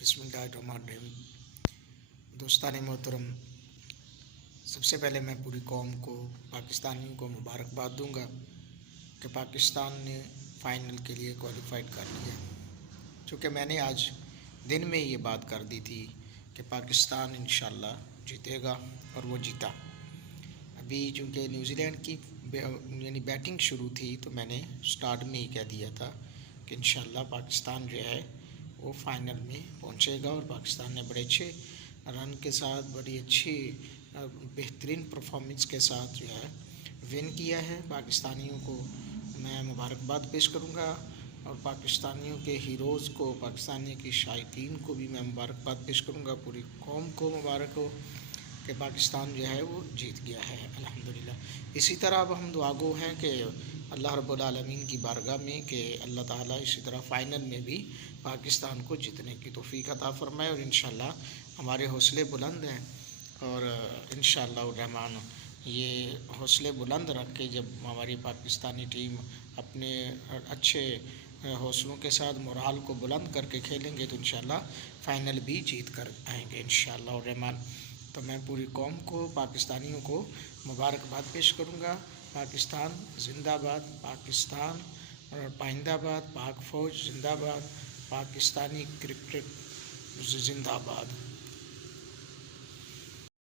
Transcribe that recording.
बिस्मिल्लाहिर्रहमानिर्रहीम। दोस्तान मोहतरम, सबसे पहले मैं पूरी कौम को, पाकिस्तानियों को मुबारकबाद दूंगा कि पाकिस्तान ने फ़ाइनल के लिए क्वालिफाइड कर लिया। चूँकि मैंने आज दिन में ये बात कर दी थी कि पाकिस्तान इंशाल्लाह जीतेगा और वो जीता। अभी चूँकि न्यूज़ीलैंड की यानी बैटिंग शुरू थी तो मैंने स्टार्ट में ही कह दिया था कि इंशाल्लाह पाकिस्तान जो है वो फ़ाइनल में पहुंचेगा और पाकिस्तान ने बड़े अच्छे रन के साथ, बड़ी अच्छी बेहतरीन परफॉर्मेंस के साथ जो है विन किया है। पाकिस्तानियों को मैं मुबारकबाद पेश करूंगा और पाकिस्तानियों के हीरोज़ को, पाकिस्तानी के शायकीन को भी मैं मुबारकबाद पेश करूंगा। पूरी कौम को मुबारक हो कि पाकिस्तान जो है वो जीत गया है अल्हम्दुलिल्लाह। इसी तरह अब हम दुआ गो हैं कि अल्लाह रब्बुल आलमीन की बारगाह में कि अल्लाह ताला इसी तरह फ़ाइनल में भी पाकिस्तान को जीतने की तौफ़ीक अता फ़रमाए और इंशाल्लाह हमारे हौसले बुलंद हैं और इंशाअल्लाह रहमान ये हौसले बुलंद रख के जब हमारी पाकिस्तानी टीम अपने अच्छे हौसलों के साथ मोराल को बुलंद करके खेलेंगे तो इंशाअल्लाह फ़ाइनल भी जीत कर आएंगे इंशाअल्लाह रहमान। तो मैं पूरी कौम को, पाकिस्तानियों को मुबारकबाद पेश करूँगा। पाकिस्तान ज़िंदाबाद, पाकिस्तान और पाइंदाबाद, पाक फ़ौज ज़िंदाबाद, पाकिस्तानी क्रिकेट ज़िंदाबाद।